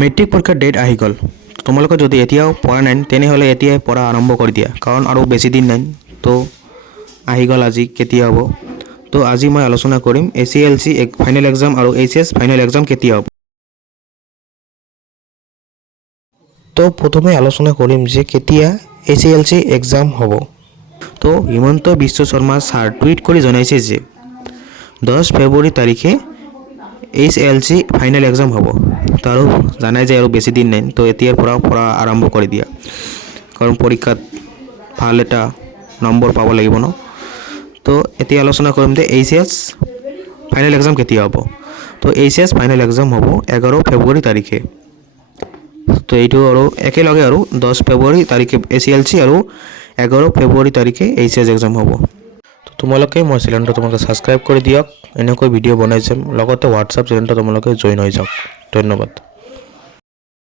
Matric পৰীক্ষাৰ date আহি গ'ল। তোমালোকে যদি এতিয়াও পঢ়া নাই তেনেহ'লে এতিয়াই পঢ়া আৰম্ভ কৰি দিয়া, কাৰণ আৰু বেছি দিন নাই। তো আহি গ'ল আজি কেতিয়া হ'ব। তো আজি মই আলোচনা কৰিম ACLC ফাইনেল এক্সাম আৰু HS ফাইনেল এক্সাম কেতিয়া হ'ব। তো প্ৰথমে আলোচনা কৰিম যে কেতিয়া ACLC এক্সাম হ'ব। তো হিমন্ত বিশ্ব শৰ্মা ছাৰ টুইট কৰি জনাইছে যে 10 ফেব্ৰুৱাৰী তাৰিখে ACLC ফাইনেল এক্সাম হ'ব। তো আৰু জানাই যে আৰু বেছি দিন নাই, তো এতিয়াৰ পৰা পঢ়া আৰম্ভ কৰি দিয়া, কাৰণ পৰীক্ষাত ভাল এটা নম্বৰ পাব লাগিব ন। তো এতিয়া আলোচনা কৰিম যে HS ফাইনেল এক্সাম কেতিয়া হ'ব। তো HS ফাইনেল এক্সাম হ'ব 11 ফেব্ৰুৱাৰী তাৰিখে। তো এইটো আৰু একেলগে আৰু 10 ফেব্ৰুৱাৰী তাৰিখে ACLC আৰু 11 ফেব্ৰুৱাৰী তাৰিখে HS এক্সাম হ'ব। তো তোমালোকে মোৰ চেনেলটো তোমালোকে ছাবস্ক্ৰাইব কৰি দিয়ক, এনেকৈ ভিডিঅ' বনাই যাম, লগতে হোৱাটছআপ চেনেলটো তোমালোকে জইন হৈ যাওক। ধন্যবাদ।